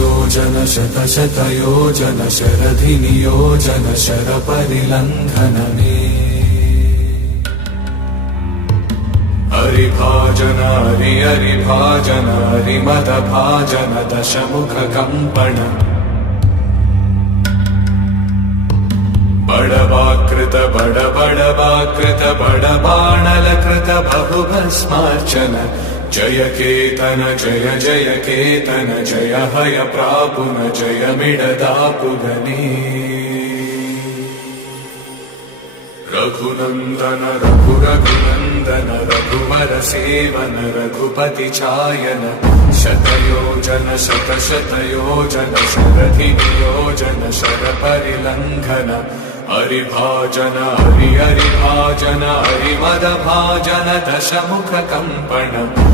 योजन शत शत योजन शरधि नियोजन शर परिलंघन में हरिभाजन हरि हरिभाजन हरिमद भाजन दशमुख कंपन बड़वाकृत बड़वाकृत बड़बाणलकृत बहुभस्मार्चन जय केतन जय जय केतन जय हय प्रापुन जय मिडदापुगने रघुनंदन रघुनंदन रघुवर सेवन रघुपति चायन शतयोजन शत शत योजन शरधि नियोजन शर परिलंघन हरिभाजन हरि हरिभाजन हरिमद भाजन दशमुख कंपन